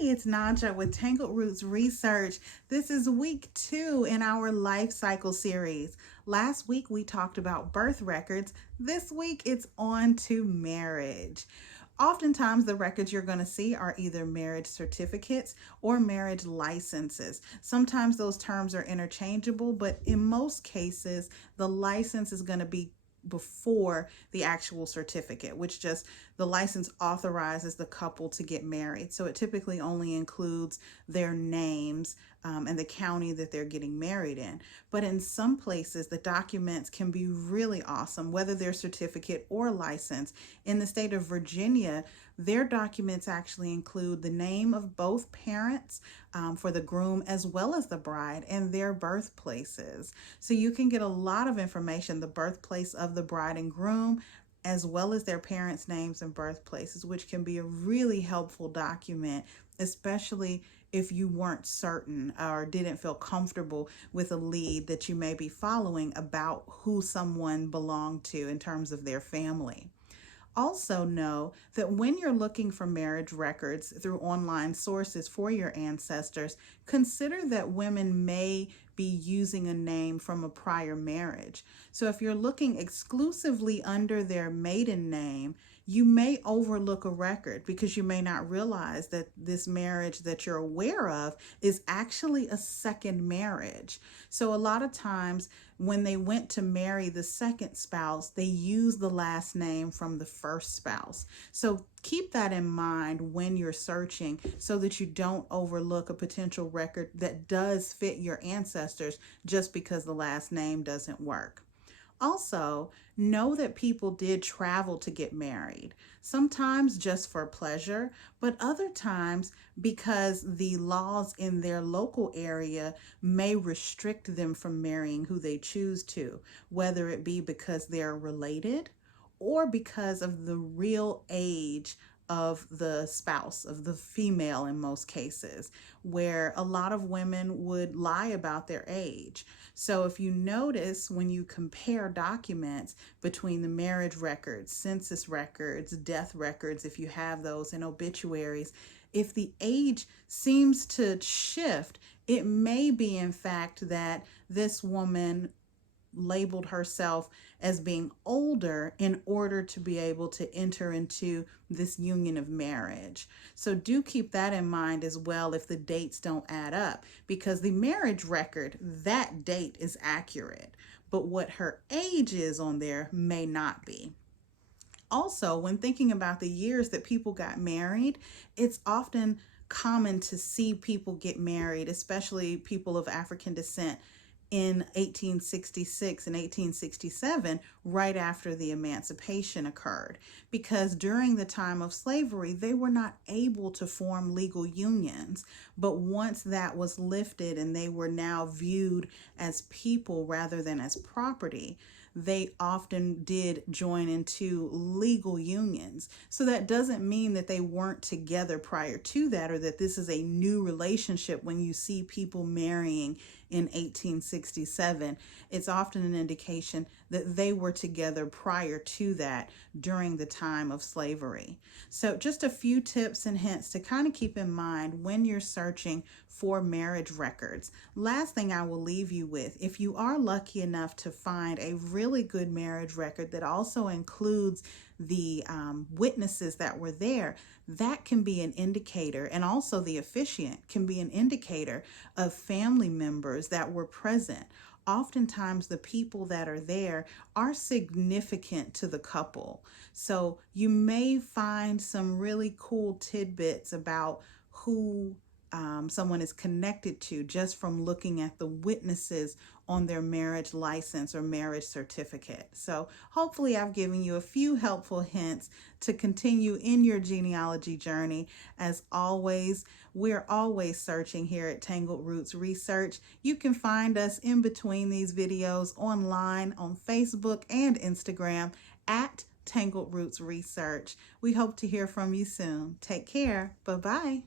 It's Naja with Tangled Roots Research. This is week 2 in our life cycle series. Last week we talked about birth records. This week it's on to marriage. Oftentimes the records you're going to see are either marriage certificates or marriage licenses. Sometimes those terms are interchangeable, but in most cases the license is going to be before the actual certificate, which just the license authorizes the couple to get married. So it typically only includes their names and the county that they're getting married in. But in some places, the documents can be really awesome, whether they're certificate or license. In the state of Virginia, their documents actually include the name of both parents for the groom as well as the bride and their birthplaces. So you can get a lot of information, the birthplace of the bride and groom, as well as their parents' names and birthplaces, which can be a really helpful document, especially if you weren't certain or didn't feel comfortable with a lead that you may be following about who someone belonged to in terms of their family. Also know that when you're looking for marriage records through online sources for your ancestors, consider that women may be using a name from a prior marriage. So if you're looking exclusively under their maiden name, you may overlook a record because you may not realize that this marriage that you're aware of is actually a second marriage. So a lot of times when they went to marry the second spouse, they used the last name from the first spouse. So keep that in mind when you're searching so that you don't overlook a potential record that does fit your ancestors just because the last name doesn't work. Also, know that people did travel to get married, sometimes just for pleasure, but other times because the laws in their local area may restrict them from marrying who they choose to, whether it be because they're related or because of the real age of the spouse, of the female in most cases, where a lot of women would lie about their age. So if you notice when you compare documents between the marriage records, census records, death records, if you have those, and obituaries, if the age seems to shift, it may be in fact that this woman labeled herself as being older in order to be able to enter into this union of marriage. So do keep that in mind as well if the dates don't add up, because the marriage record, that date is accurate, but what her age is on there may not be. Also, when thinking about the years that people got married, it's often common to see people get married, especially people of African descent, in 1866 and 1867, right after the emancipation occurred, because during the time of slavery, they were not able to form legal unions. But once that was lifted and they were now viewed as people rather than as property, they often did join into legal unions. So that doesn't mean that they weren't together prior to that, or that this is a new relationship when you see people marrying in 1867. It's often an indication that they were together prior to that during the time of slavery. So just a few tips and hints to kind of keep in mind when you're searching for marriage records. Last thing I will leave you with, if you are lucky enough to find a really good marriage record that also includes the witnesses that were there, that can be an indicator, and also the officiant can be an indicator of family members that were present. Oftentimes the people that are there are significant to the couple. So you may find some really cool tidbits about who someone is connected to just from looking at the witnesses on their marriage license or marriage certificate. So hopefully I've given you a few helpful hints to continue in your genealogy journey. As always, we're always searching here at Tangled Roots Research. You can find us in between these videos online on Facebook and Instagram at Tangled Roots Research. We hope to hear from you soon. Take care. Bye-bye.